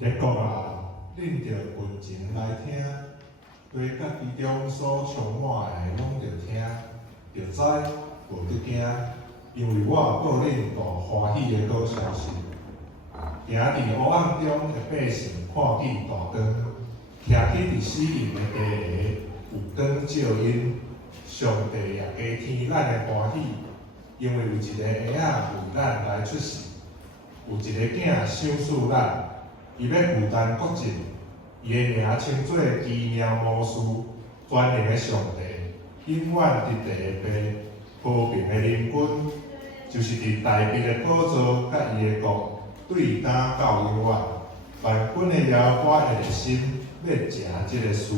结果啊，恁着群情来听，对家己中所充满的，拢着听，着知，无得惊，因为我报恁大欢喜的好消息。行伫黑暗中的百姓看见大光，徛起伫死荫的地下，有光照因。上帝也加添咱的欢喜，因为有一个婴仔为咱来出世，有一个囝赏赐咱。伊要负担国籍，伊的名称做奇妙魔术，全能的上帝，永远伫地的爸，和平的灵君，就是伫大地的宝座，甲伊的国对担到永远。万军的妖怪的心要食即个事。